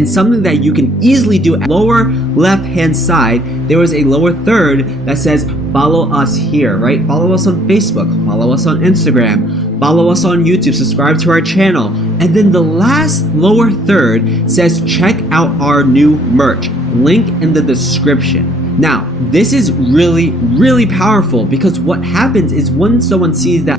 and something that you can easily do. At the lower left hand side, there is a lower third that says follow us here, right? Follow us on Facebook, follow us on Instagram, follow us on YouTube, subscribe to our channel. And then the last lower third says check out our new merch, link in the description. Now, this is really, really powerful because what happens is when someone sees that,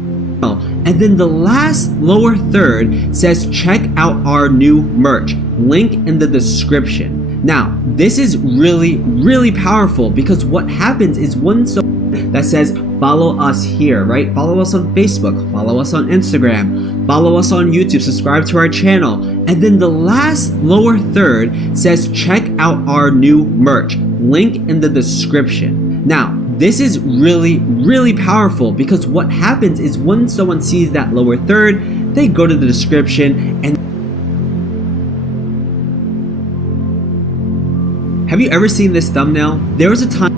and then the last lower third says check out our new merch, link in the description. Now, this is really, really powerful because what happens is when someone that says follow us here, right? Follow us on Facebook, follow us on Instagram, follow us on YouTube, subscribe to our channel. And then the last lower third says check out our new merch, link in the description. Now, this is really, really powerful because what happens is when someone sees that lower third, they go to the description and have you ever seen this thumbnail? There was a time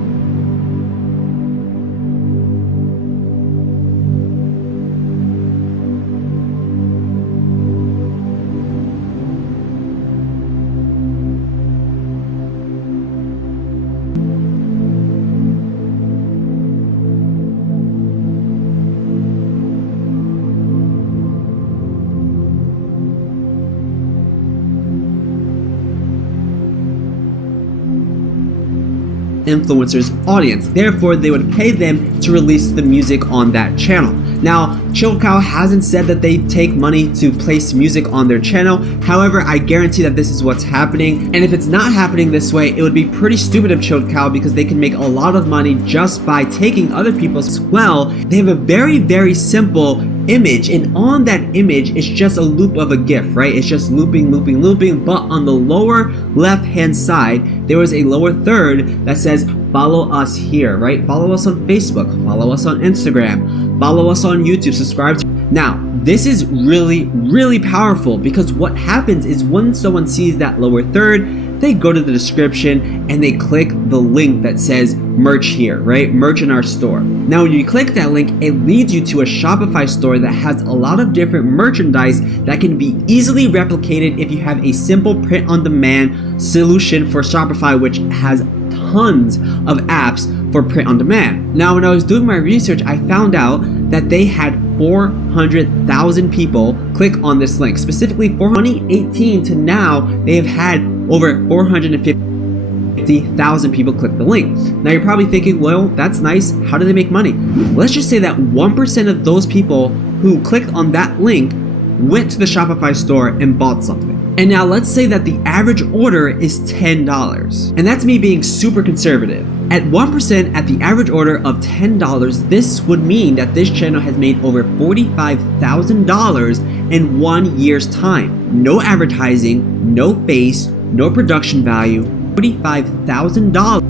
influencer's audience, therefore they would pay them to release the music on that channel. Now, Chill Cow hasn't said that they take money to place music on their channel. However, I guarantee that this is what's happening, and if it's not happening this way, it would be pretty stupid of Chill Cow because they can make a lot of money just by taking other people's as well. They have a very, very simple image, and on that image it's just a loop of a GIF, right? It's just looping, looping, looping, but on the lower left hand side there is a lower third that says follow us here, right? Follow us on Facebook, follow us on Instagram, follow us on YouTube, subscribe to. Now, this is really, really powerful because what happens is when someone sees that lower third, they go to the description and they click the link that says merch here, right? Merch in our store. Now, when you click that link, it leads you to a Shopify store that has a lot of different merchandise that can be easily replicated if you have a simple print-on-demand solution for Shopify, which has tons of apps for print on demand. Now, when I was doing my research, I found out that they had 400,000 people click on this link. Specifically, from 2018 to now, they have had over 450,000 people click the link. Now, you're probably thinking, well, that's nice. How do they make money? Let's just say that 1% of those people who clicked on that link went to the Shopify store and bought something. And now let's say that the average order is $10. And that's me being super conservative. At 1% at the average order of $10, this would mean that this channel has made over $45,000 in 1 year's time. No advertising, no face, no production value, $45,000.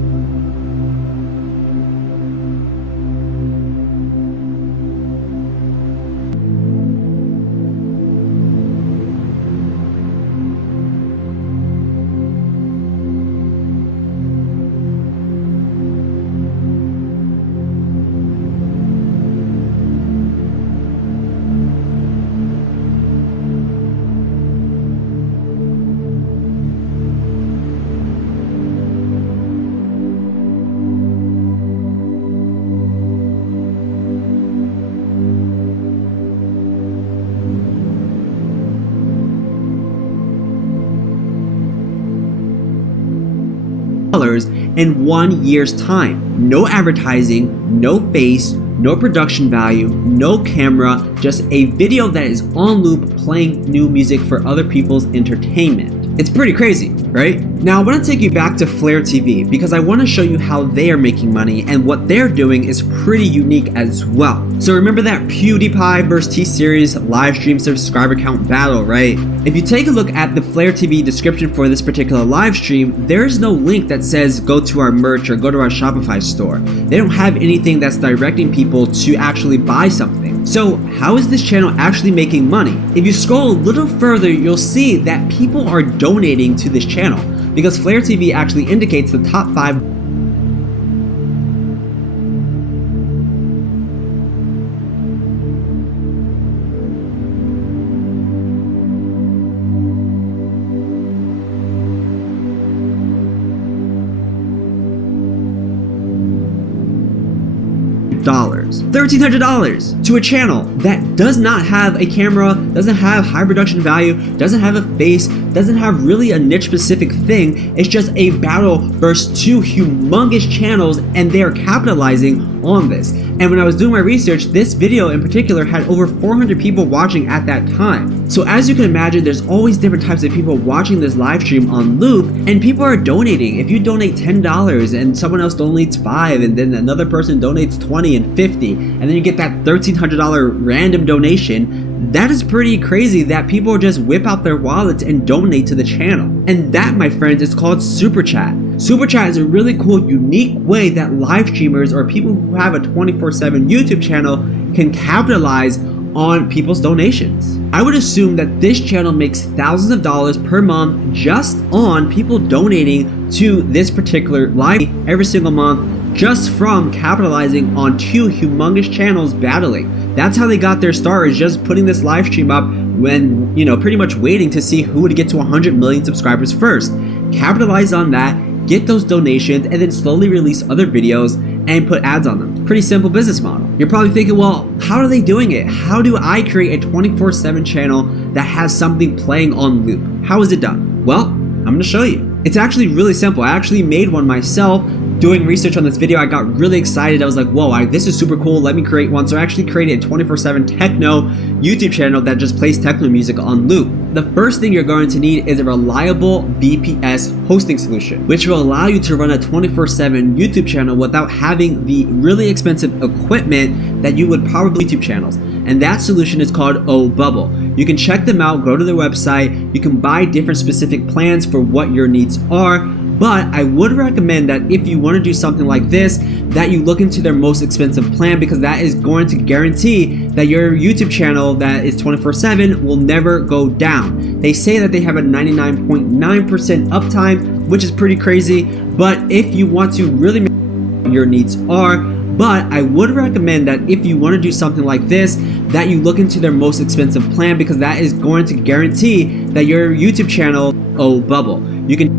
In 1 year's time. No advertising, no face, no production value, no camera, just a video that is on loop playing new music for other people's entertainment. It's pretty crazy, right? Now I want to take you back to Flare TV because I want to show you how they are making money, and what they're doing is pretty unique as well. So remember that PewDiePie vs T-Series live stream subscriber count battle, right? If you take a look at the Flare TV description for this particular live stream, there's no link that says go to our merch or go to our Shopify store. They don't have anything that's directing people to actually buy something. So how is this channel actually making money? If you scroll a little further, you'll see that people are donating to this channel because Flare TV actually indicates the top 5 $1,300 to a channel that does not have a camera, doesn't have high production value, doesn't have a face, doesn't have really a niche specific thing. It's just a battle versus two humongous channels, and they're capitalizing on this. And when I was doing my research, this video in particular had over 400 people watching at that time. So as you can imagine, there's always different types of people watching this live stream on loop, and people are donating. If you donate $10 and someone else donates $5, and then another person donates $20 and $50, and then you get that $1,300 random donation, that is pretty crazy that people just whip out their wallets and donate to the channel. And that, my friends, is called Super Chat. Super Chat is a really cool, unique way that live streamers or people who have a 24/7 YouTube channel can capitalize on people's donations. I would assume that this channel makes thousands of dollars per month just on people donating to this particular live every single month, just from capitalizing on two humongous channels battling. That's how they got their start, is just putting this live stream up when, pretty much waiting to see who would get to 100 million subscribers first. Capitalize on that, get those donations, and then slowly release other videos and put ads on them. Pretty simple business model. You're probably thinking, well, how are they doing it? How do I create a 24/7 channel that has something playing on loop? How is it done? Well, I'm gonna show you. It's actually really simple. I actually made one myself. Doing research on this video, I got really excited. I was like, whoa, this is super cool. Let me create one. So I actually created a 24/7 techno YouTube channel that just plays techno music on loop. The first thing you're going to need is a reliable VPS hosting solution, which will allow you to run a 24/7 YouTube channel without having the really expensive equipment that you would probably YouTube channels. And that solution is called Obubble. You can check them out, go to their website. You can buy different specific plans for what your needs are. But I would recommend that if you want to do something like this, that you look into their most expensive plan, because that is going to guarantee that your YouTube channel that is 24/7 will never go down. They say that they have a 99.9% uptime, which is pretty crazy. But if you want to really make sure your needs are, but I would recommend that if you want to do something like this, that you look into their most expensive plan, because that is going to guarantee that your YouTube channel, Obubble. You can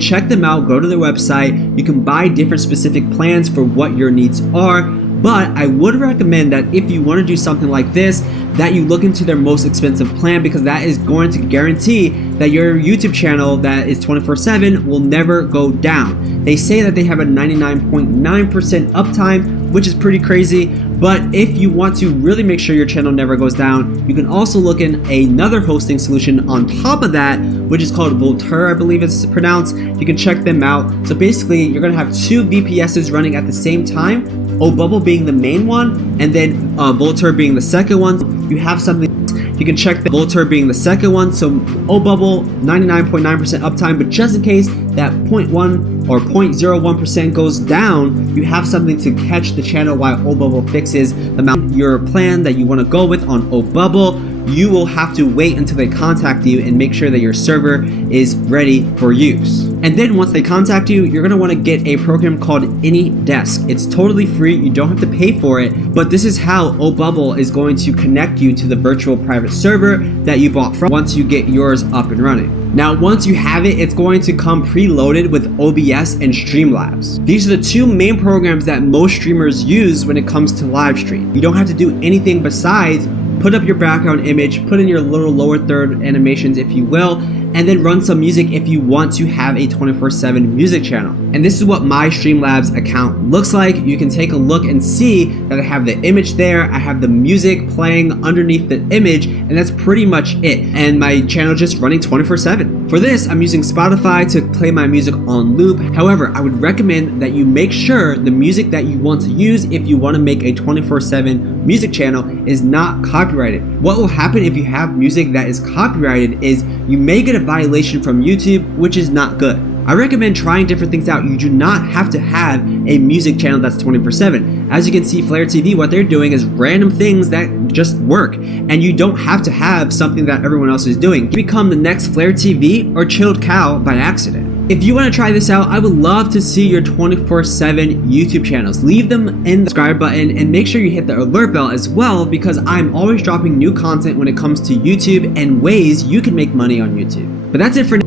check them out, go to their website. You can buy different specific plans for what your needs are. But I would recommend that if you want to do something like this, that you look into their most expensive plan, because that is going to guarantee that your YouTube channel that is 24/7 will never go down. They say that they have a 99.9% uptime, which is pretty crazy. But if you want to really make sure your channel never goes down, you can also look in another hosting solution on top of that, which is called Voltaire, I believe it's pronounced. You can check them out. So basically, you're gonna have two VPSs running at the same time, Obubble being the main one, and then Voltaire being the second one. You have something, you can check the Voltaire being the second one. So Obubble, 99.9% uptime, but just in case that 0.1 or 0.01% goes down, you have something to catch the channel while OBubble fixes the amount your plan that you want to go with on OBubble. You will have to wait until they contact you and make sure that your server is ready for use. And then once they contact you, you're going to want to get a program called AnyDesk. It's totally free, you don't have to pay for it, but this is how OBubble is going to connect you to the virtual private server that you bought from once you get yours up and running. Now, once you have it, it's going to come preloaded with OBS and Streamlabs. These are the two main programs that most streamers use when it comes to live stream. You don't have to do anything besides put up your background image, put in your little lower third animations if you will, and then run some music if you want to have a 24/7 music channel. And this is what my Streamlabs account looks like. You can take a look and see that I have the image there, I have the music playing underneath the image, and that's pretty much it. And my channel just running 24/7. For this, I'm using Spotify to play my music on loop. However, I would recommend that you make sure the music that you want to use if you want to make a 24/7 music channel is not copyrighted. What will happen if you have music that is copyrighted is you may get a violation from YouTube, which is not good. I recommend trying different things out. You do not have to have a music channel that's 24/7. As you can see, Flare TV, what they're doing is random things that just work, and you don't have to have something that everyone else is doing. You become the next Flare TV or Chilled Cow by accident. If you want to try this out, I would love to see your 24/7 YouTube channels. Leave them in the subscribe button and make sure you hit the alert bell as well, because I'm always dropping new content when it comes to YouTube and ways you can make money on YouTube. But that's it for now.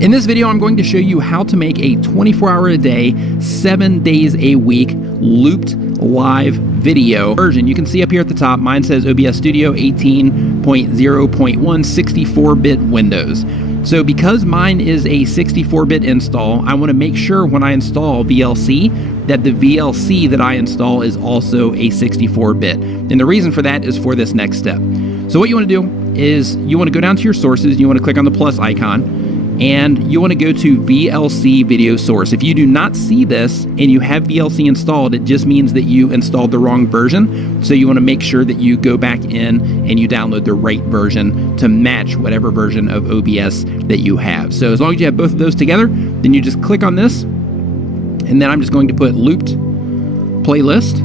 In this video, I'm going to show you how to make a 24-hour a day, 7 days a week looped live video version. You can see up here at the top, mine says OBS Studio 18.0.1 64-bit Windows. So because mine is a 64-bit install, I want to make sure when I install VLC that the VLC that I install is also a 64-bit. And the reason for that is for this next step. So what you want to do is you want to go down to your sources, you want to click on the plus icon, and you want to go to VLC video source. If you do not see this and you have VLC installed, it just means that you installed the wrong version. So you want to make sure that you go back in and you download the right version to match whatever version of OBS that you have. So as long as you have both of those together, then you just click on this, and then I'm just going to put looped playlist.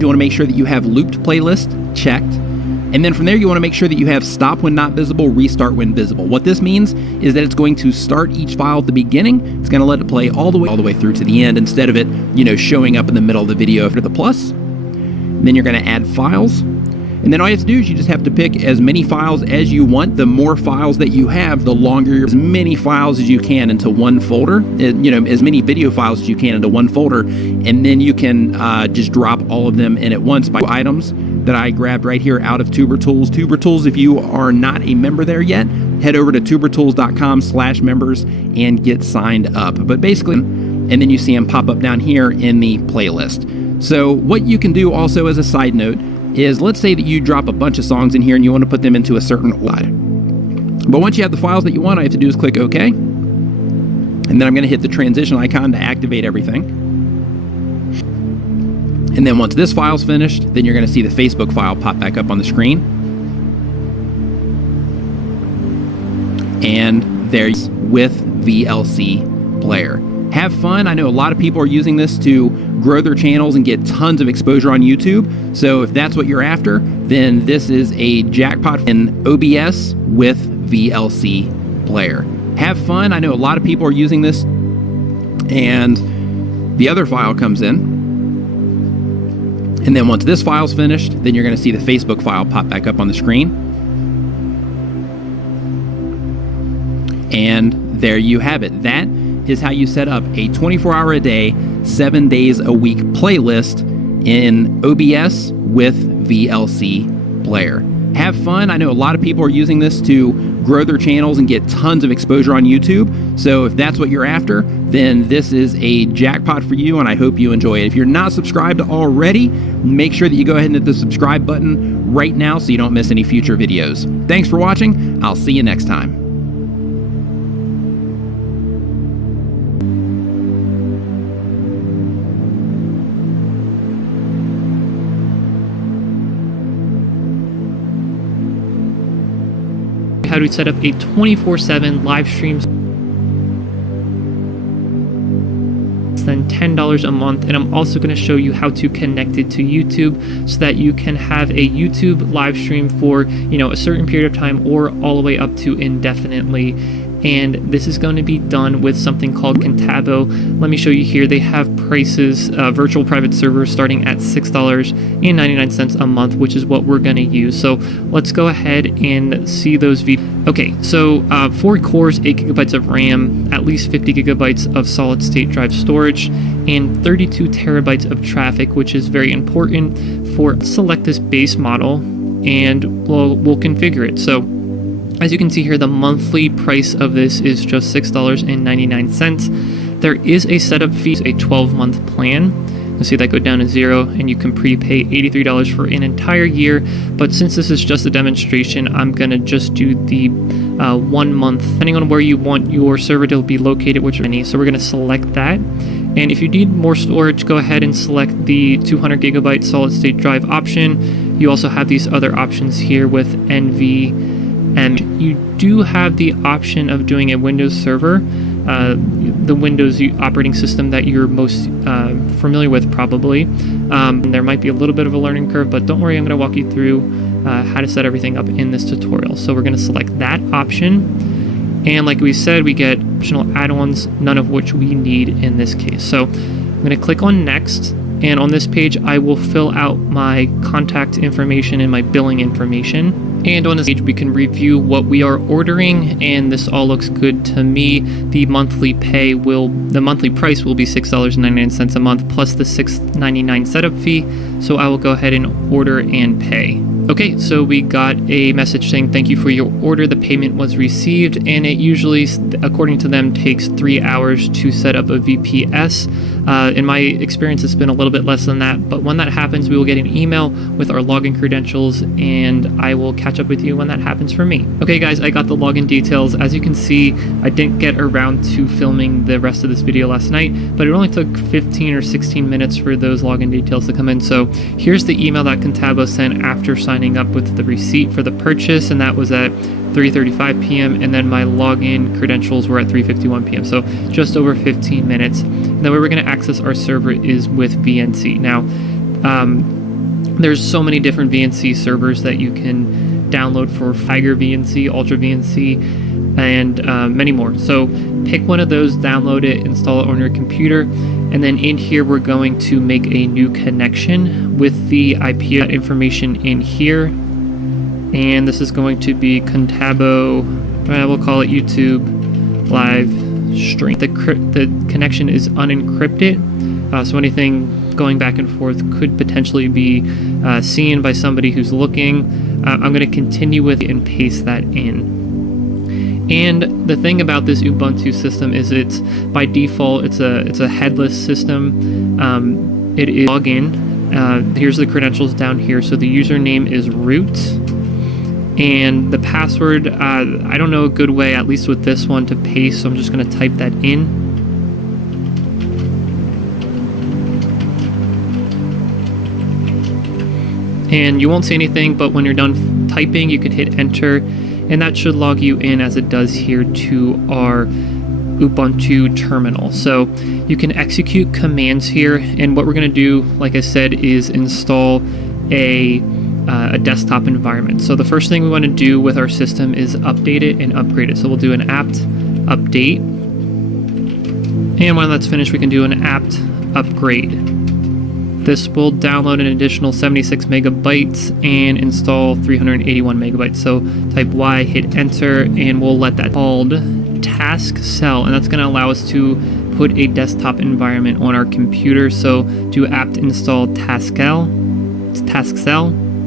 You want to make sure that you have looped playlist checked. And then from there, you want to make sure that you have stop when not visible, restart when visible. What this means is that it's going to start each file at the beginning. It's going to let it play all the way through to the end, instead of it, showing up in the middle of the video after the plus. And then you're going to add files. And then all you have to do is you just have to pick as many files as you want. The more files that you have, the longer, as many files as you can into one folder, as many video files as you can into one folder. And then you can just drop all of them in at once by items that I grabbed right here out of Tuber Tools. Tuber Tools, if you are not a member there yet, head over to tubertools.com/members and get signed up. But basically, and then you see them pop up down here in the playlist. So what you can do also as a side note is, let's say that you drop a bunch of songs in here and you want to put them into a certain order. But once you have the files that you want, all you have to do is click OK. And then I'm going to hit the transition icon to activate everything. And then once this file's finished, then you're going to see the Facebook file pop back up on the screen. And there's with VLC player. Have fun. I know a lot of people are using this to grow their channels and get tons of exposure on YouTube. So if that's what you're after, then this is a jackpot in OBS with VLC player. Have fun. I know a lot of people are using this. And the other file comes in. And then once this file's finished, then you're going to see the Facebook file pop back up on the screen. And there you have it. That is how you set up a 24-hour a day, 7 days a week playlist in OBS with VLC player. Have fun. I know a lot of people are using this to grow their channels and get tons of exposure on YouTube. So if that's what you're after, then this is a jackpot for you, and I hope you enjoy it. If you're not subscribed already, make sure that you go ahead and hit the subscribe button right now so you don't miss any future videos. Thanks for watching. I'll see you next time. How to set up a 24/7 live stream, than $10 a month, and I'm also going to show you how to connect it to YouTube so that you can have a YouTube live stream for a certain period of time or all the way up to indefinitely. And this is going to be done with something called Contabo. Let me show you here. They have prices, virtual private servers starting at $6.99 a month, which is what we're going to use. So let's go ahead and see those videos. Okay, so 4 cores, 8 gigabytes of RAM, at least 50 gigabytes of solid state drive storage, and 32 terabytes of traffic, which is very important for select this base model, and we'll configure it. So as you can see here, the monthly price of this is just $6.99. There is a setup fee, a 12-month plan. You'll see that go down to 0, and you can prepay $83 for an entire year. But since this is just a demonstration, I'm going to just do the 1 month, depending on where you want your server to be located, which any. So we're going to select that. And if you need more storage, go ahead and select the 200 gigabyte solid state drive option. You also have these other options here with NV. And you do have the option of doing a Windows server, the Windows operating system that you're most familiar with probably. There might be a little bit of a learning curve, but don't worry, I'm going to walk you through how to set everything up in this tutorial. So we're going to select that option. And like we said, we get optional add-ons, none of which we need in this case. So I'm going to click on Next. And on this page, I will fill out my contact information and my billing information. And on this page, we can review what we are ordering, and this all looks good to me. The monthly price will be $6.99 a month plus the $6.99 setup fee. So I will go ahead and order and pay. Okay, so we got a message saying thank you for your order. The payment was received, and it usually, according to them, takes 3 hours to set up a VPS. In my experience, it's been a little bit less than that, but when that happens, we will get an email with our login credentials, and I will catch up with you when that happens for me. Okay guys, I got the login details. As you can see, I didn't get around to filming the rest of this video last night, but it only took 15 or 16 minutes for those login details to come in. So here's the email that Contabo sent after signing up with the receipt for the purchase, and that was at 3:35 p.m. and then my login credentials were at 3:51 p.m. So just over 15 minutes. And the way we're going to access our server is with VNC. Now, there's so many different VNC servers that you can download for Tiger VNC, Ultra VNC, and many more. So pick one of those, download it, install it on your computer, and then in here we're going to make a new connection with the IP information in here. And this is going to be Contabo, we'll call it YouTube Live Stream. The connection is unencrypted, so anything going back and forth could potentially be seen by somebody who's looking. I'm going to continue with it and paste that in. And the thing about this Ubuntu system is it's by default it's a headless system. It is login. Here's the credentials down here. So the username is root. And the password, I don't know a good way, at least with this one, to paste, so I'm just going to type that in. And you won't see anything, but when you're done typing, you can hit enter, and that should log you in as it does here to our Ubuntu terminal. So you can execute commands here, and what we're going to do, like I said, is install a desktop environment. So the first thing we want to do with our system is update it and upgrade it. So we'll do an apt update, and when that's finished, we can do an apt upgrade. This will download an additional 76 megabytes and install 381 megabytes. So type Y, hit enter, and we'll let that called task cell, and that's going to allow us to put a desktop environment on our computer. So do apt install task cell,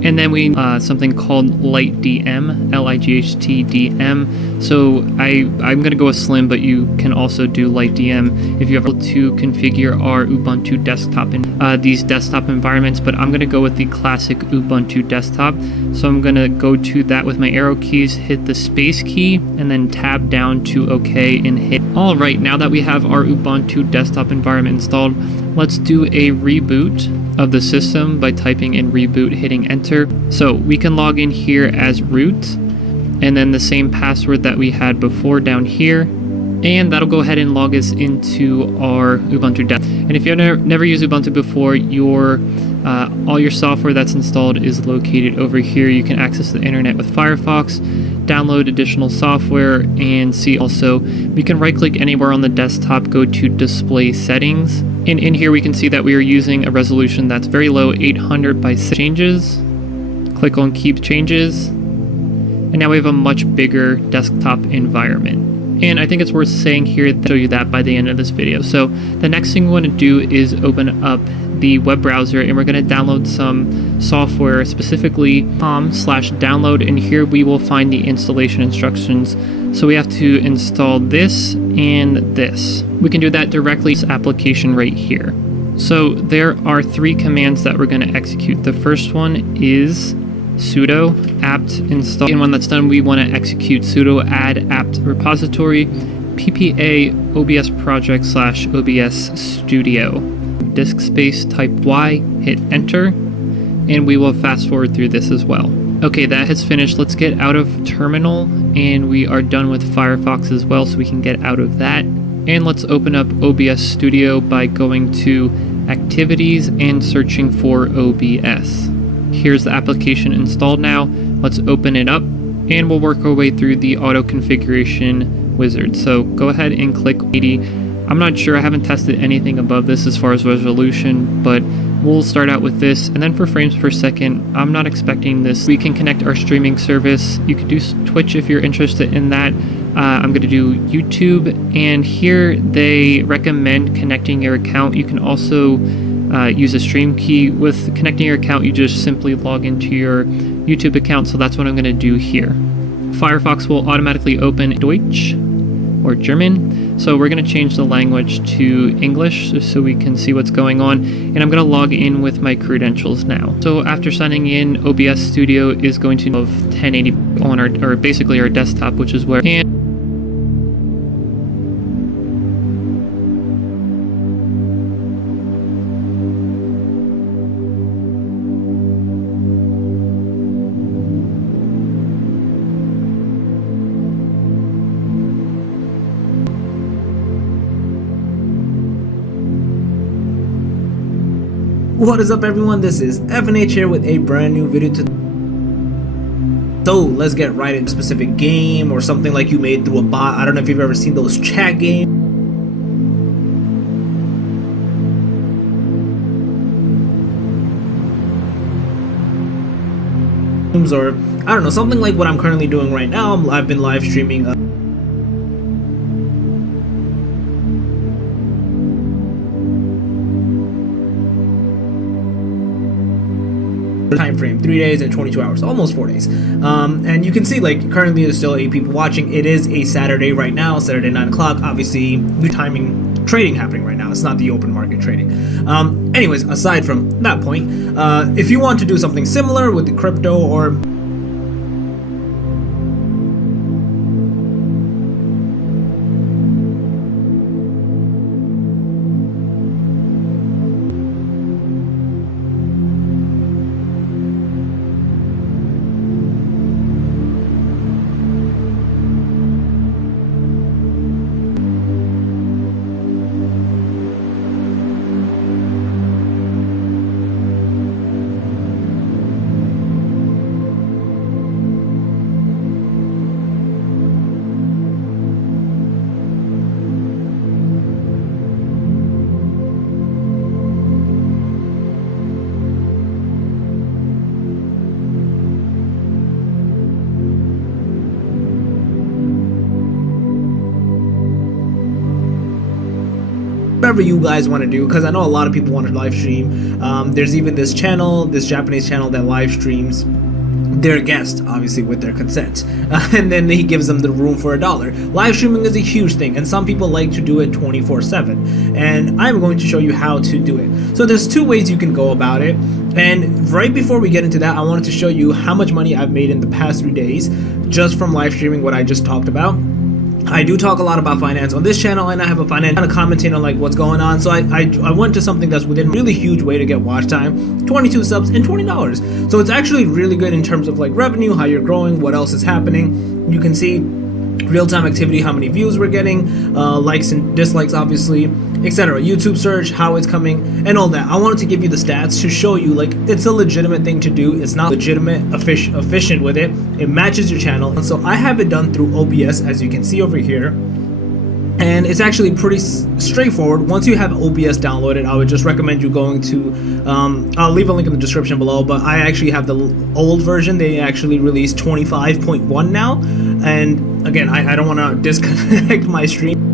And then we something called Light DM, LIGHT-DM. So I'm gonna go with Slim, but you can also do Light DM if you're able to configure our Ubuntu desktop in these desktop environments. But I'm gonna go with the classic Ubuntu desktop. So I'm gonna go to that with my arrow keys, hit the space key, and then tab down to OK and hit. All right, now that we have our Ubuntu desktop environment installed, let's do a reboot of the system by typing in reboot, hitting enter. So we can log in here as root, and then the same password that we had before down here, and that'll go ahead and log us into our Ubuntu desktop. And if you've never used Ubuntu before, all your software that's installed is located over here. You can access the internet with Firefox, download additional software, and see also we can right click anywhere on the desktop, go to display settings, and in here we can see that we are using a resolution that's very low, 800 by 6 changes. Click on keep changes, and now we have a much bigger desktop environment. And I think it's worth saying here that I'll show you that by the end of this video. So the next thing we want to do is open up the web browser, and we're going to download some software, specifically com/download, and here we will find the installation instructions. So we have to install this and this. We can do that directly to this application right here. So there are 3 commands that we're going to execute. The first one is sudo apt install, and when that's done we want to execute sudo add apt repository ppa obs project / obs studio, disk space, type y, hit enter, and we will fast forward through this as well. Okay, that has finished. Let's get out of terminal, and we are done with Firefox as well, so we can get out of that. And let's open up OBS Studio by going to activities and searching for OBS. Here's the application installed now. Let's open it up, and we'll work our way through the auto configuration wizard. So go ahead and click 80. I'm not sure, I haven't tested anything above this as far as resolution, but we'll start out with this. And then for frames per second, I'm not expecting this. We can connect our streaming service. You could do Twitch if you're interested in that. I'm going to do YouTube, and here they recommend connecting your account. You can also use a stream key. With connecting your account, you just simply log into your YouTube account, so that's what I'm going to do here. Firefox will automatically open Deutsch or German, so we're going to change the language to English just so we can see what's going on, and I'm going to log in with my credentials now. So after signing in, OBS Studio is going to have 1080 on our basically our desktop, which is where What is up, everyone? This is FNH here with a brand new video today. So let's get right into a specific game or something like you made through a bot. I don't know if you've ever seen those chat games. Or I don't know, something like what I'm currently doing right now. I've been live streaming time frame, 3 days and 22 hours, almost 4 days. And you can see, like, currently there's still 8 people watching. It is a Saturday right now, Saturday 9 o'clock. Obviously, new timing trading happening right now. It's not the open market trading. Anyways, aside from that point, if you want to do something similar with the crypto or whatever you guys want to do, because I know a lot of people want to live stream. There's even this channel, this Japanese channel that live streams their guest, obviously with their consent, and then he gives them the room for $1. Live streaming is a huge thing, and some people like to do it 24/7, and I'm going to show you how to do it. So there's two ways you can go about it, and right before we get into that, I wanted to show you how much money I've made in the past 3 days just from live streaming what I just talked about. I do talk a lot about finance on this channel, and I have a finance kind of commenting on like what's going on. So I went to something that's within a really huge way to get watch time, 22 subs and $20. So it's actually really good in terms of like revenue, how you're growing, what else is happening. You can see real-time activity, how many views we're getting, likes and dislikes, obviously, etc. YouTube search, how it's coming, and all that. I wanted to give you the stats to show you like it's a legitimate thing to do. It's not legitimate, efficient with it. It matches your channel, and so I have it done through OBS, as you can see over here. And it's actually pretty straightforward. Once you have OBS downloaded, I would just recommend you going to, I'll leave a link in the description below, but I actually have the old version. They actually released 25.1 now. And again, I don't want to disconnect my stream,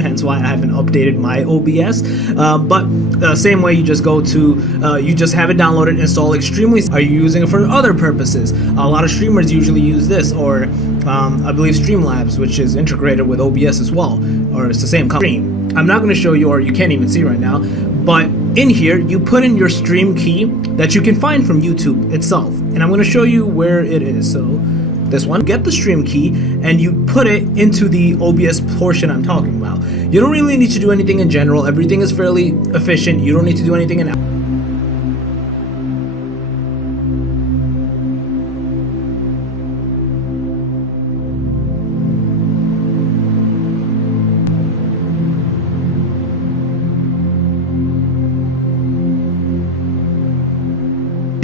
hence why I haven't updated my OBS. But the same way, you just go to, you just have it downloaded, install extremely. Are you using it for other purposes? A lot of streamers usually use this, or I believe Streamlabs, which is integrated with OBS as well, or it's the same company. I'm not going to show you, or you can't even see right now, but in here you put in your stream key that you can find from YouTube itself, and I'm going to show you where it is. So this one, get the stream key and you put it into the OBS portion I'm talking about. You don't really need to do anything in general. Everything is fairly efficient. You don't need to do anything in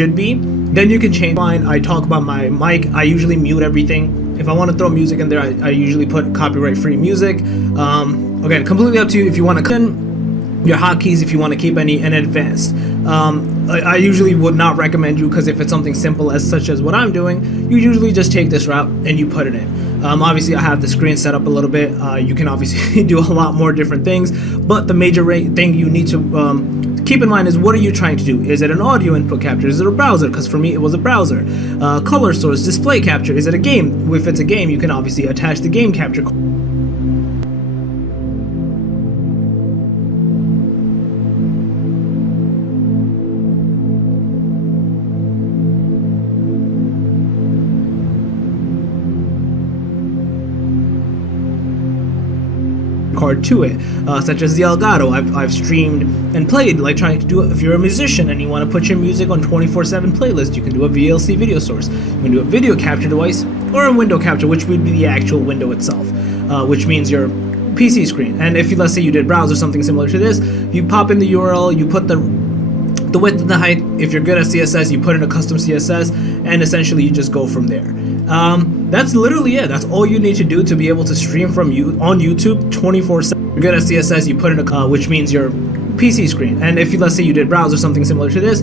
should be. Then you can change mine. I talk about my mic. I usually mute everything. If I want to throw music in there, I usually put copyright free music. Again, completely up to you if you want to cut in your hotkeys, if you want to keep any in advanced. I usually would not recommend you, because if it's something simple as such as what I'm doing, you usually just take this route and you put it in. Obviously I have the screen set up a little bit. You can obviously do a lot more different things, but the major thing you need to keep in mind is, what are you trying to do? Is it an audio input capture? Is it a browser? Because for me it was a browser. Color source, display capture. Is it a game? If it's a game, you can obviously attach the game capture. Card to it, such as the Elgato. I've streamed and played, like trying to do it. If you're a musician and you want to put your music on 24/7 playlist, you can do a VLC video source. You can do a video capture device, or a window capture, which would be the actual window itself, which means your PC screen. And if you, let's say you did browse or something similar to this, you pop in the URL, you put the width and the height. If you're good at CSS, you put in a custom CSS, and essentially you just go from there. That's literally it. That's all you need to do to be able to stream from on YouTube 24/7. If you're good at CSS, you put in a which means your PC screen. And if you, let's say you did browse or something similar to this,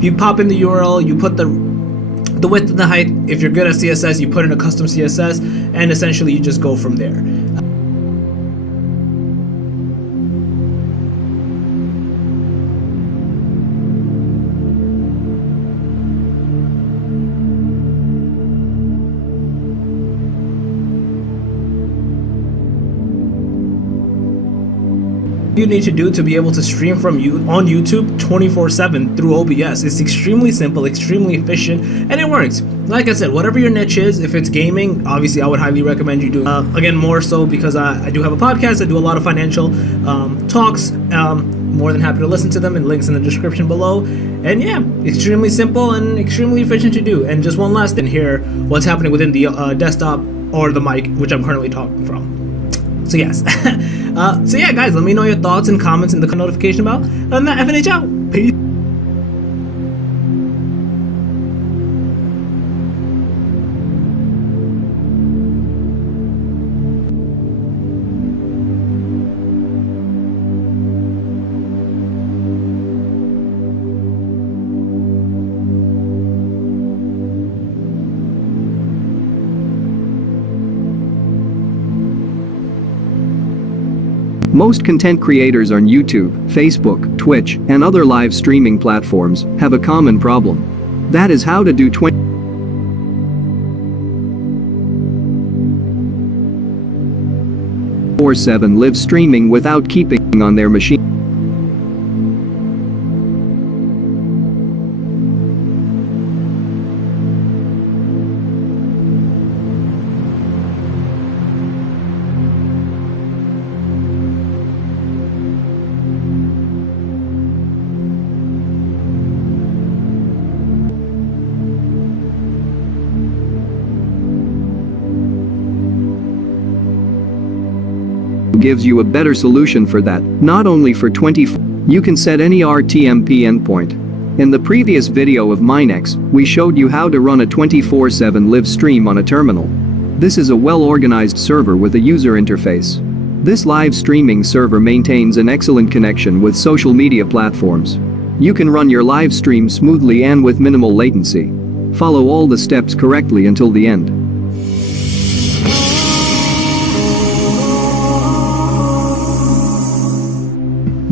you pop in the URL, you put the width and the height. If you're good at CSS, you put in a custom CSS, and essentially you just go from there. You need to do to be able to stream from on YouTube 24/7 through OBS. It's extremely simple, extremely efficient, and it works. Like I said, whatever your niche is, if it's gaming, obviously I would highly recommend you do again, more so because I do have a podcast. I do a lot of financial talks. More than happy to listen to them, and links in the description below. And yeah, extremely simple and extremely efficient to do. And just one last thing here, what's happening within the desktop or the mic, which I'm currently talking from. So yes. So yeah, guys, let me know your thoughts and comments in the notification bell. And that, FNH out. Peace. Most content creators on YouTube, Facebook, Twitch, and other live streaming platforms have a common problem. That is how to do 24/7 live streaming without keeping on their machine. Gives you a better solution for that, not only for 24. You can set any RTMP endpoint. In the previous video of Minex, we showed you how to run a 24/7 live stream on a terminal. This is a well-organized server with a user interface. This live streaming server maintains an excellent connection with social media platforms. You can run your live stream smoothly and with minimal latency. Follow all the steps correctly until the end.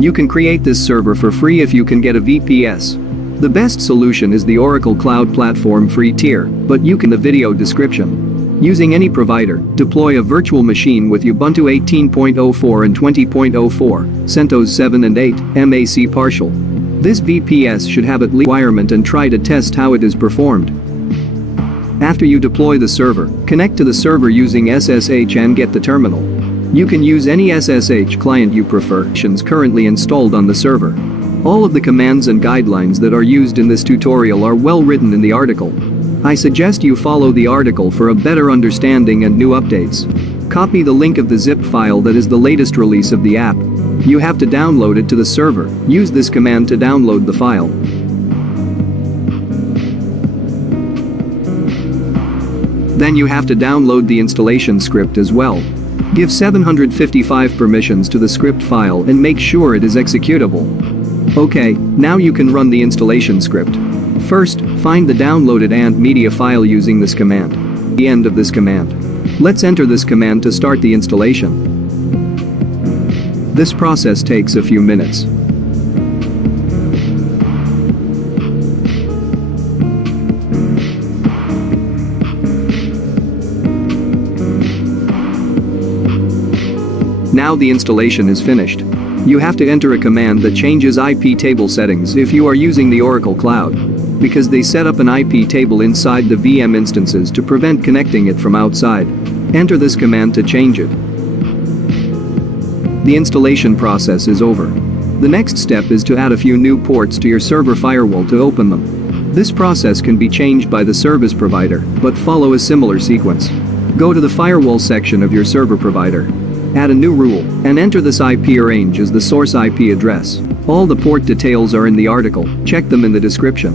You can create this server for free if you can get a VPS. The best solution is the Oracle Cloud Platform free tier, but you can in the video description. Using any provider, deploy a virtual machine with Ubuntu 18.04 and 20.04, CentOS 7 and 8, MAC partial. This VPS should have at least requirement and try to test how it is performed. After you deploy the server, connect to the server using SSH and get the terminal. You can use any SSH client you prefer, currently installed on the server. All of the commands and guidelines that are used in this tutorial are well written in the article. I suggest you follow the article for a better understanding and new updates. Copy the link of the zip file that is the latest release of the app. You have to download it to the server. Use this command to download the file. Then you have to download the installation script as well. Give 755 permissions to the script file and make sure it is executable. Okay, now you can run the installation script. First, find the downloaded and media file using this command. The end of this command. Let's enter this command to start the installation. This process takes a few minutes. Now the installation is finished. You have to enter a command that changes IP table settings if you are using the Oracle Cloud, because they set up an IP table inside the VM instances to prevent connecting it from outside. Enter this command to change it. The installation process is over. The next step is to add a few new ports to your server firewall to open them. This process can be changed by the service provider, but follow a similar sequence. Go to the firewall section of your server provider. Add a new rule, and enter this IP range as the source IP address. All the port details are in the article, check them in the description.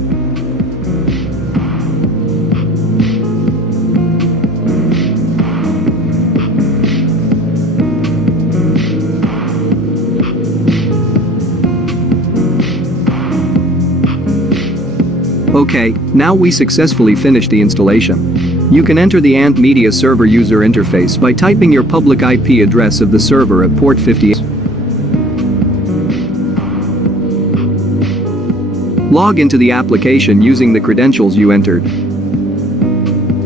Okay, now we successfully finished the installation. You can enter the ANT Media Server user interface by typing your public IP address of the server at port 58. Log into the application using the credentials you entered.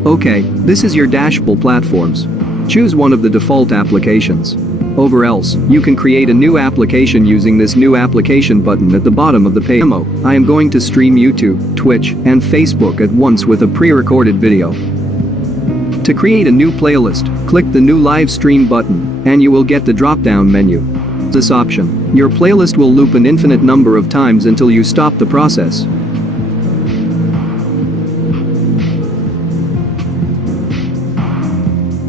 Okay, this is your dashboard platforms. Choose one of the default applications. Over else, you can create a new application using this new application button at the bottom of the page. I am going to stream YouTube, Twitch, and Facebook at once with a pre-recorded video. To create a new playlist, click the new live stream button, and you will get the drop-down menu. This option, your playlist will loop an infinite number of times until you stop the process.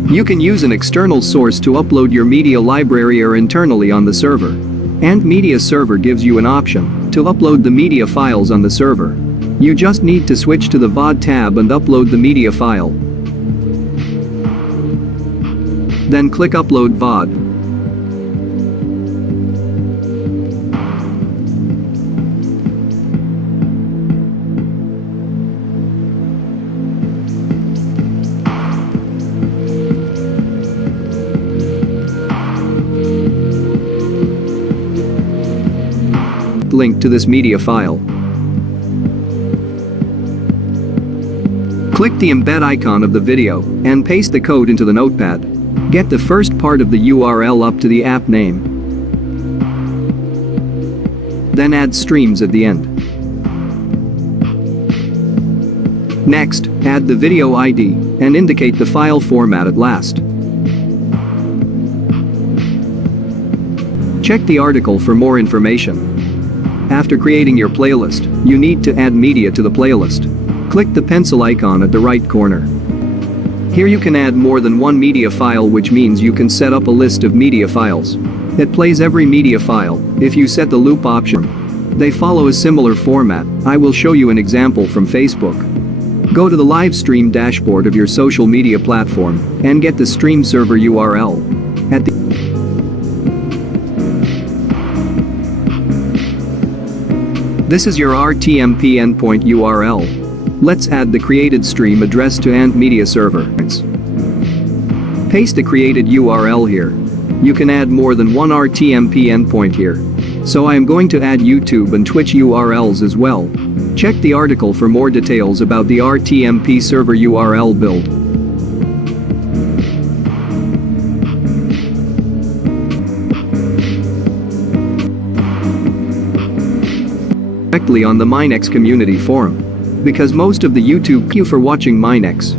You can use an external source to upload your media library or internally on the server. And Media Server gives you an option to upload the media files on the server. You just need to switch to the VOD tab and upload the media file. Then click Upload VOD. link to this media file. Click the embed icon of the video and paste the code into the notepad. Get the first part of the URL up to the app name. Then add streams at the end. Next, add the video ID and indicate the file format at last. Check the article for more information. After creating your playlist, you need to add media to the playlist. Click the pencil icon at the right corner. Here you can add more than one media file, which means you can set up a list of media files. It plays every media file if you set the loop option. They follow a similar format. I will show you an example from Facebook. Go to the live stream dashboard of your social media platform and get the stream server URL. At the This is your RTMP endpoint URL. Let's add the created stream address to Ant Media Server. Paste the created URL here. You can add more than one RTMP endpoint here. So I am going to add YouTube and Twitch URLs as well. Check the article for more details about the RTMP server URL build. Directly on the Minex community forum. Because most of the YouTube thank you for watching Minex.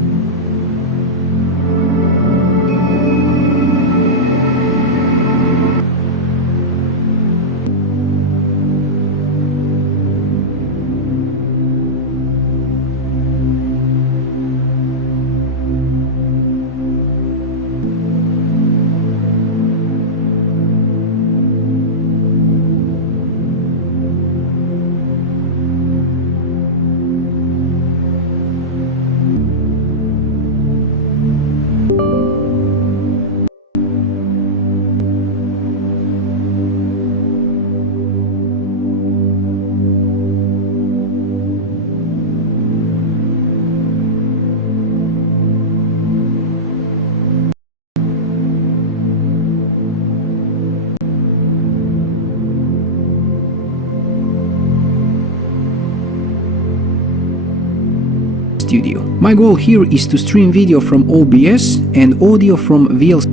Studio. My goal here is to stream video from OBS and audio from VLC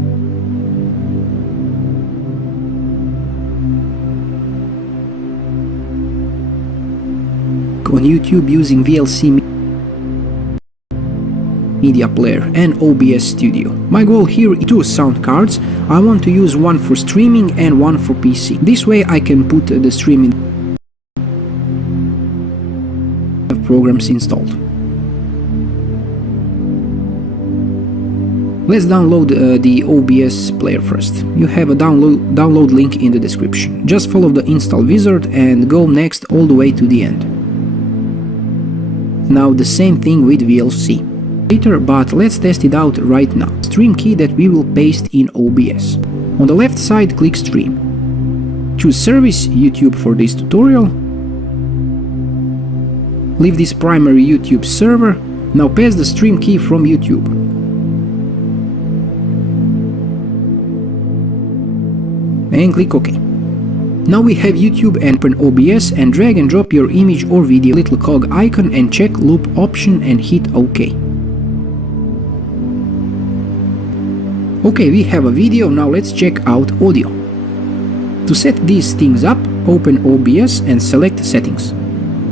on YouTube using VLC media player and OBS Studio. My goal here is 2 sound cards. I want to use one for streaming and one for PC. This way I can put the streaming programs installed. Let's download the OBS player first. You have a download link in the description. Just follow the install wizard and go next all the way to the end. Now the same thing with VLC. Later, but let's test it out right now. Stream key that we will paste in OBS. On the left side, click Stream. Choose Service YouTube for this tutorial. Leave this primary YouTube server. Now paste the stream key from YouTube. And click OK. Now we have YouTube, and open OBS and drag and drop your image or video little cog icon and check loop option and hit OK. Okay, we have a video, now let's check out audio. To set these things up, open OBS and select Settings.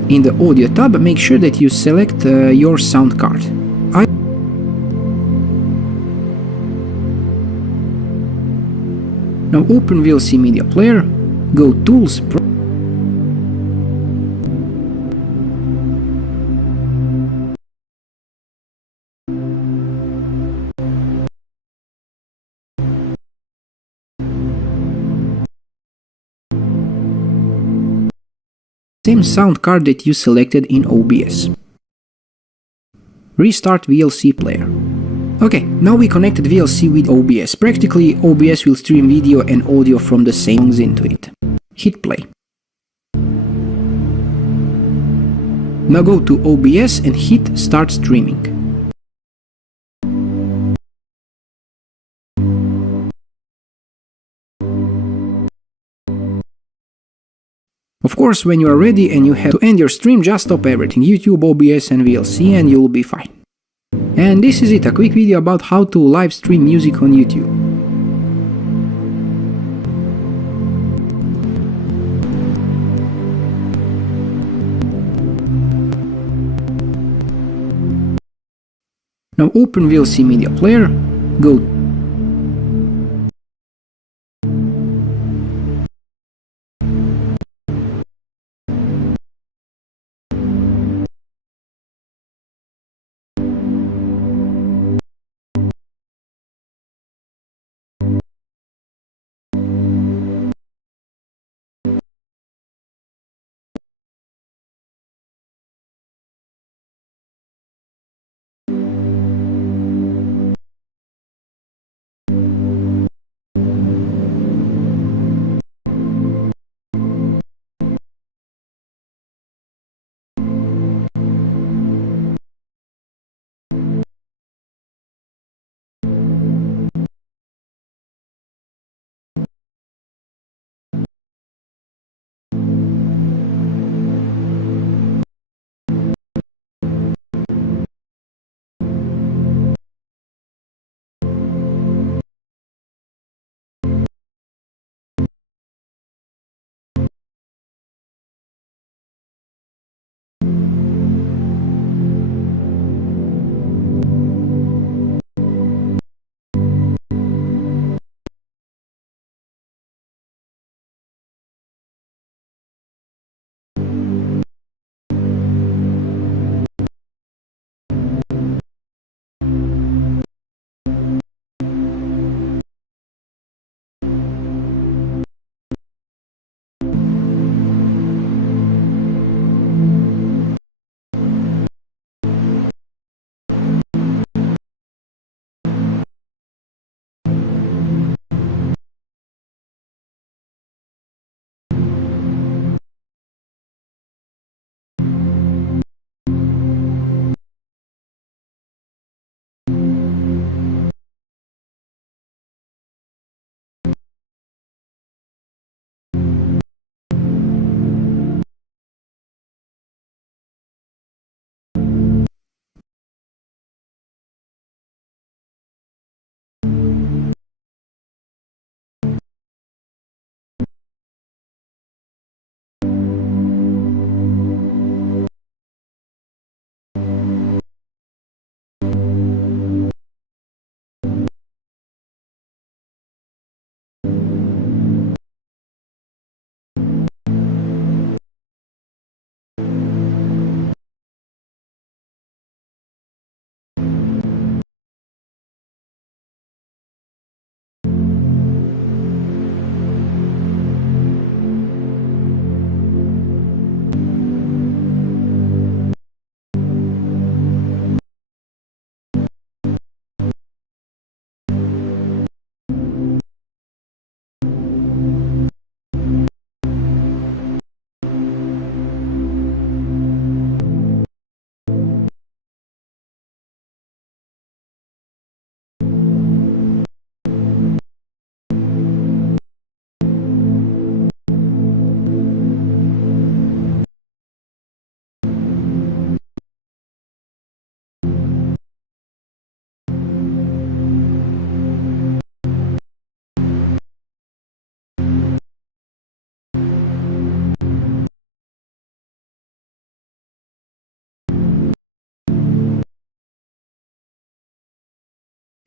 In the Audio tab, make sure that you select your sound card. Now open VLC Media Player, go Tools, same sound card that you selected in OBS. Restart VLC Player. Okay, now we connected VLC with OBS. Practically, OBS will stream video and audio from the same songs into it. Hit play. Now go to OBS and hit Start Streaming. Of course, when you are ready and you have to end your stream, just stop everything, YouTube, OBS and VLC, and you'll be fine. And this is it, a quick video about how to live stream music on YouTube. Now open VLC Media Player, go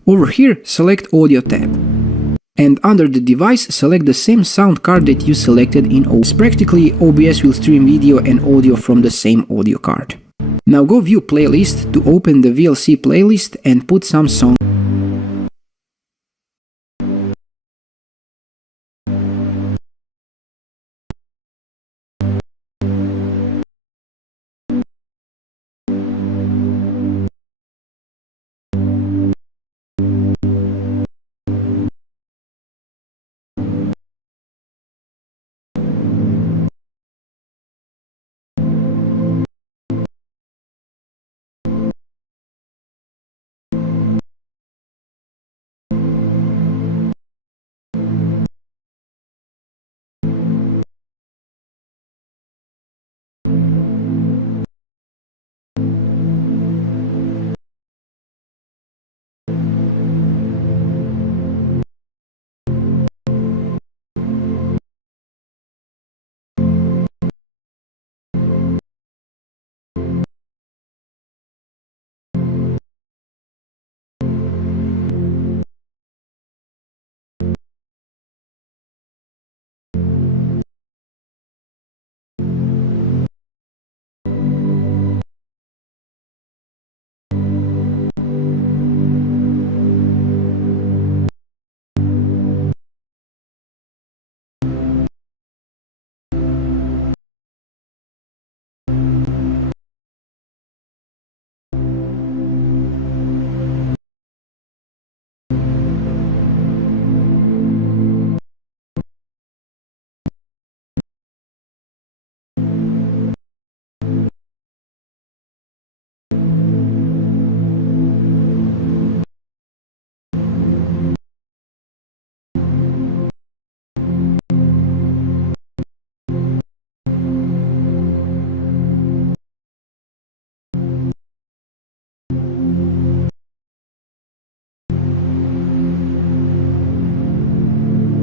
over here, select Audio tab. And under the device, select the same sound card that you selected in OBS. Practically, OBS will stream video and audio from the same audio card. Now go view playlist to open the VLC playlist and put some songs.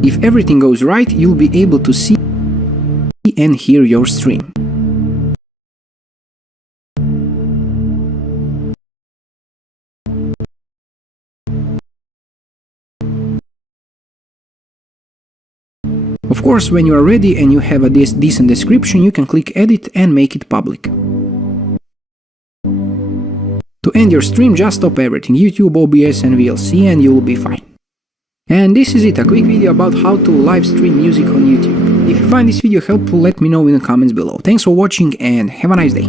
If everything goes right, you'll be able to see and hear your stream. Of course, when you are ready and you have a decent description, you can click edit and make it public. To end your stream, just stop everything, YouTube, OBS and VLC, and you will be fine. And this is it, a quick video about how to live stream music on YouTube. If you find this video helpful, let me know in the comments below. Thanks for watching and have a nice day.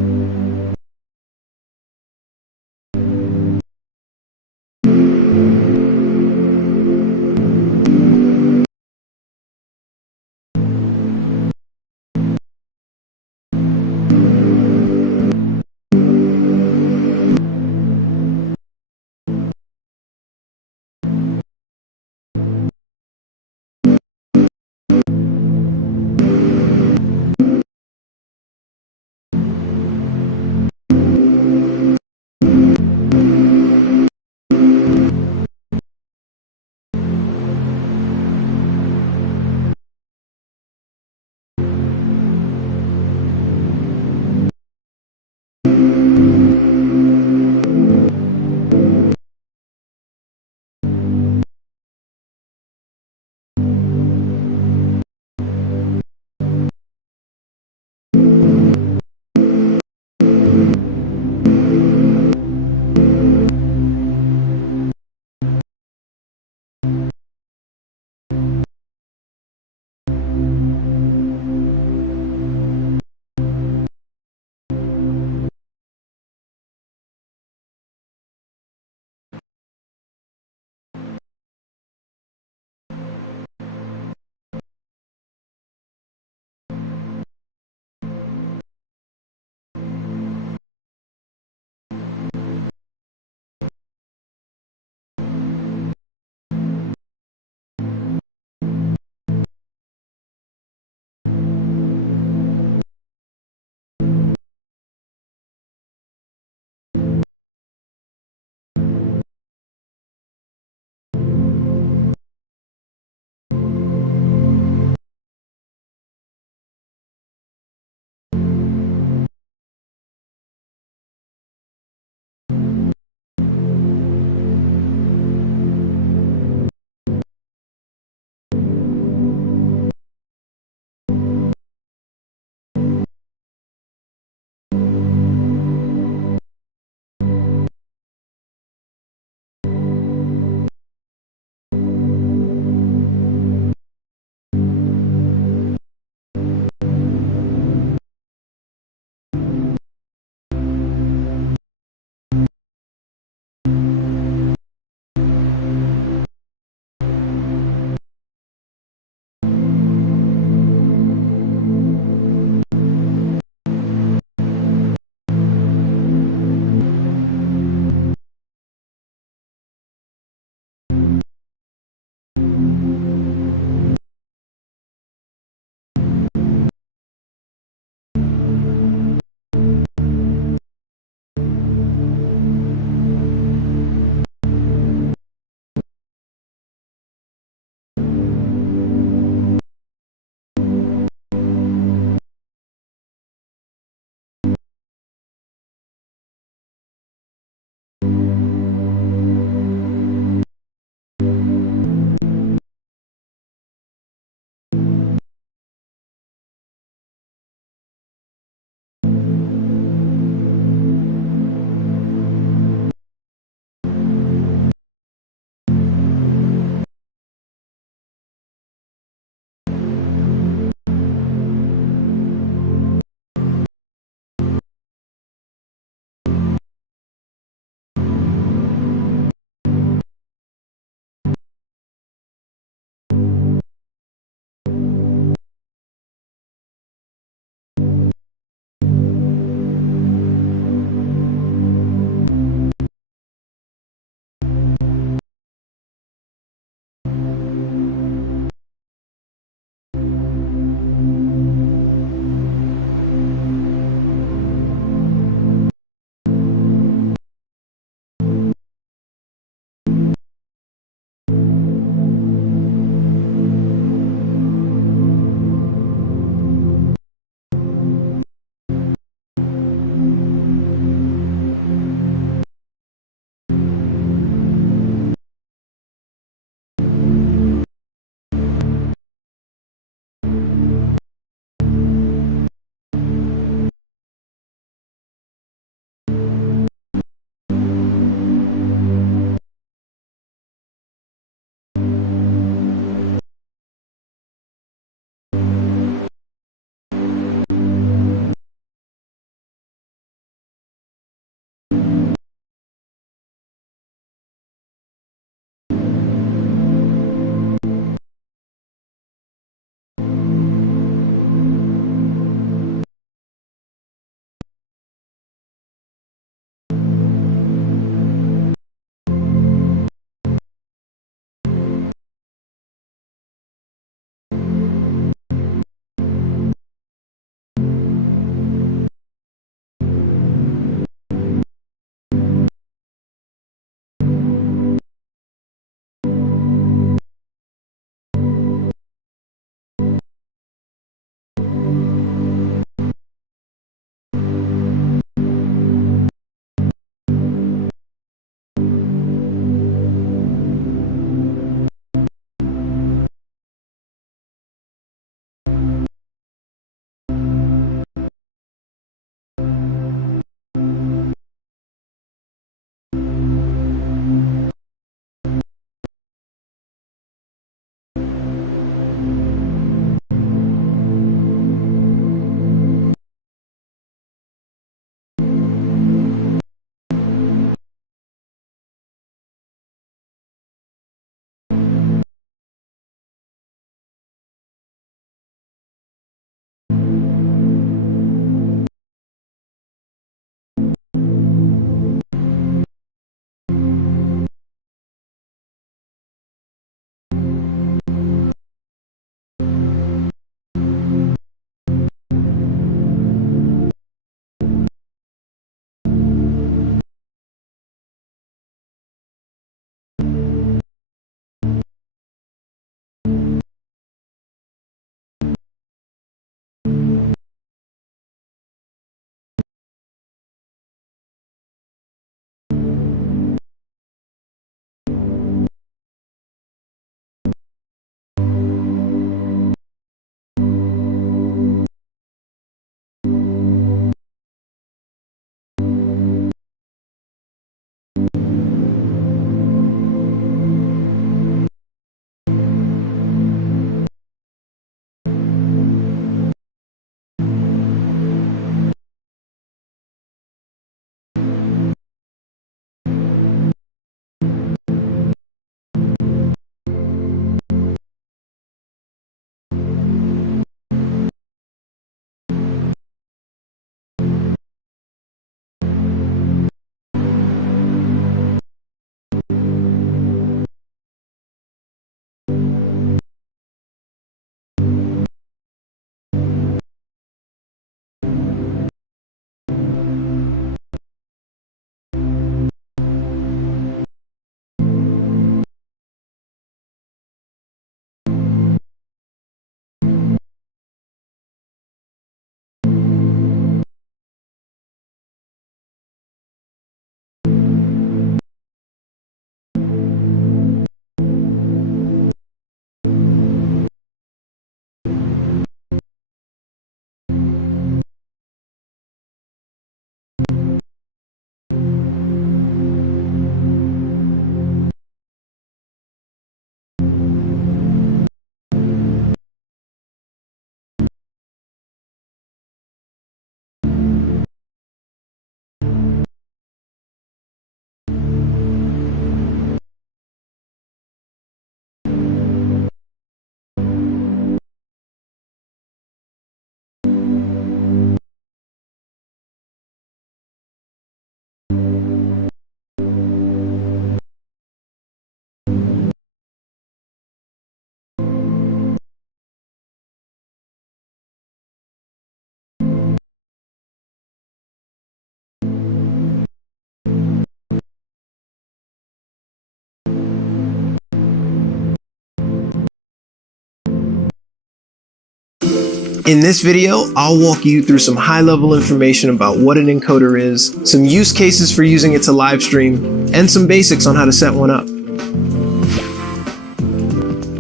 In this video, I'll walk you through some high-level information about what an encoder is, some use cases for using it to live stream, and some basics on how to set one up.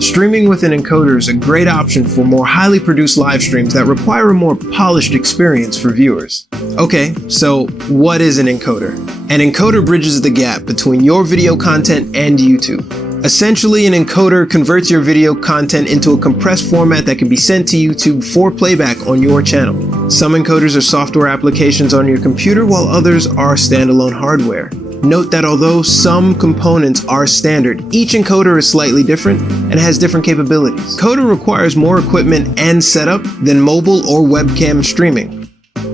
Streaming with an encoder is a great option for more highly produced live streams that require a more polished experience for viewers. Okay, so what is an encoder? An encoder bridges the gap between your video content and YouTube. Essentially, an encoder converts your video content into a compressed format that can be sent to YouTube for playback on your channel. Some encoders are software applications on your computer, while others are standalone hardware. Note that although some components are standard, each encoder is slightly different and has different capabilities. Encoder requires more equipment and setup than mobile or webcam streaming.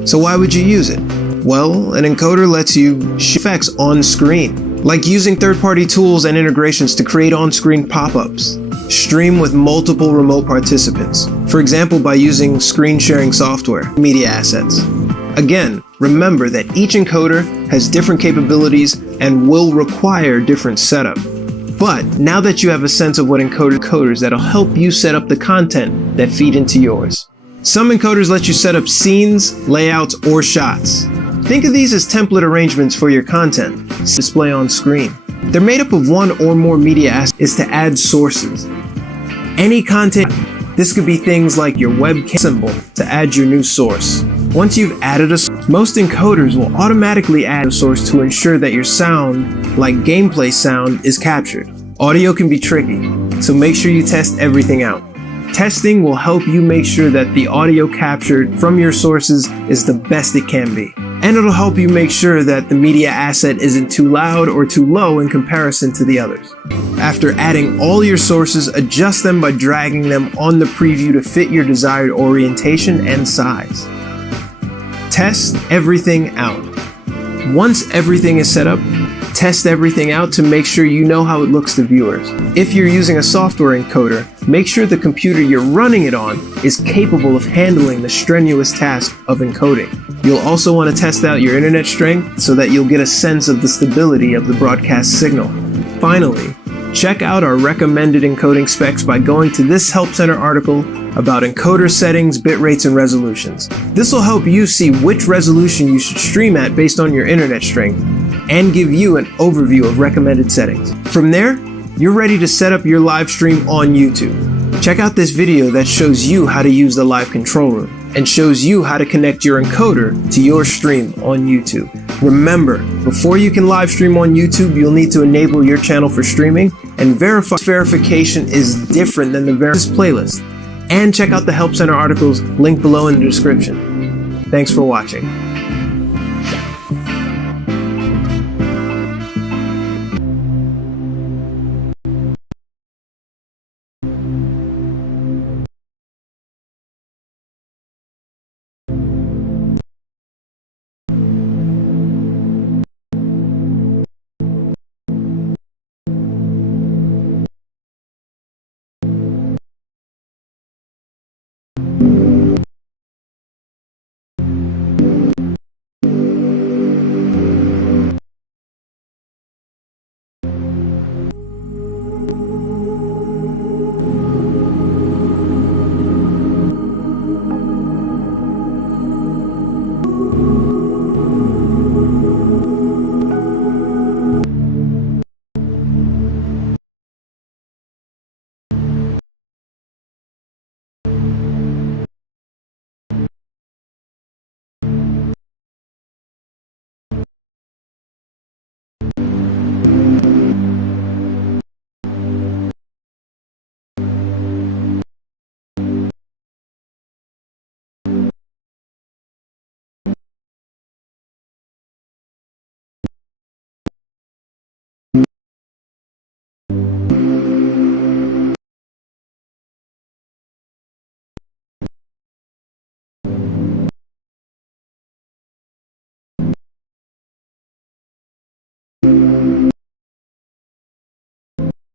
So why would you use it? Well, an encoder lets you show effects on screen, like using third-party tools and integrations to create on-screen pop-ups. Stream with multiple remote participants, for example by using screen-sharing software, media assets. Again, remember that each encoder has different capabilities and will require different setup. But now that you have a sense of what encoders that'll help you set up the content that feed into yours. Some encoders let you set up scenes, layouts, or shots. Think of these as template arrangements for your content, display on screen. They're made up of one or more media assets is to add sources. Any content, this could be things like your webcam symbol to add your new source. Once you've added most encoders will automatically add a source to ensure that your sound, like gameplay sound, is captured. Audio can be tricky, so make sure you test everything out. Testing will help you make sure that the audio captured from your sources is the best it can be. And it'll help you make sure that the media asset isn't too loud or too low in comparison to the others. After adding all your sources, adjust them by dragging them on the preview to fit your desired orientation and size. Test everything out. Once everything is set up, test everything out to make sure you know how it looks to viewers. If you're using a software encoder, make sure the computer you're running it on is capable of handling the strenuous task of encoding. You'll also want to test out your internet strength so that you'll get a sense of the stability of the broadcast signal. Finally, check out our recommended encoding specs by going to this Help Center article about encoder settings, bit rates, and resolutions. This will help you see which resolution you should stream at based on your internet strength and give you an overview of recommended settings. From there, you're ready to set up your live stream on YouTube. Check out this video that shows you how to use the live control room and shows you how to connect your encoder to your stream on YouTube. Remember, before you can live stream on YouTube, you'll need to enable your channel for streaming, and verification is different than the playlist. And check out the Help Center articles linked below in the description. Thanks for watching.